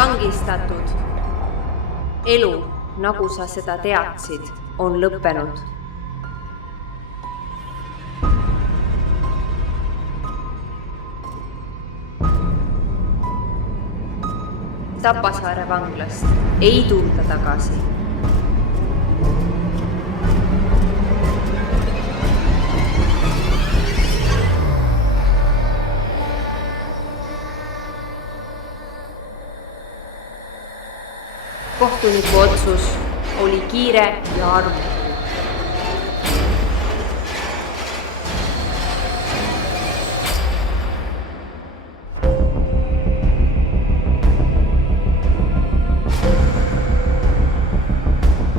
vangistatud. Elu, nagu sa seda teadsid, on lõppenud. Tapasaare vanglast ei tulda tagasi. Kohtuniku otsus oli kiire ja armutu.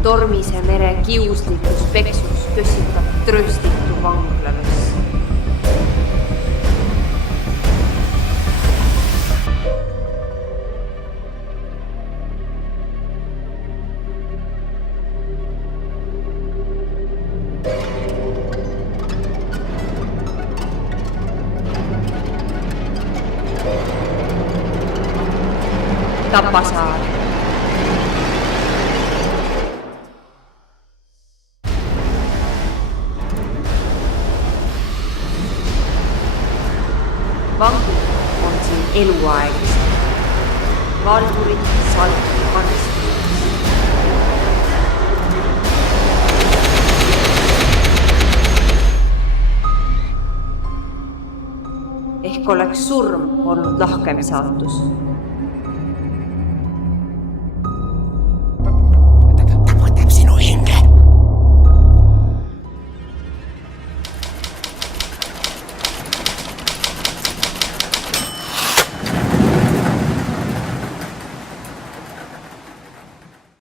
Tormise mere kiuslikus peksus kössitab tröstitu vanglaves. Tapasaar. Vangid on siin eluaegselt. Valvurid salti arestimas. Ehk oleks surm olnud lahkem saatus.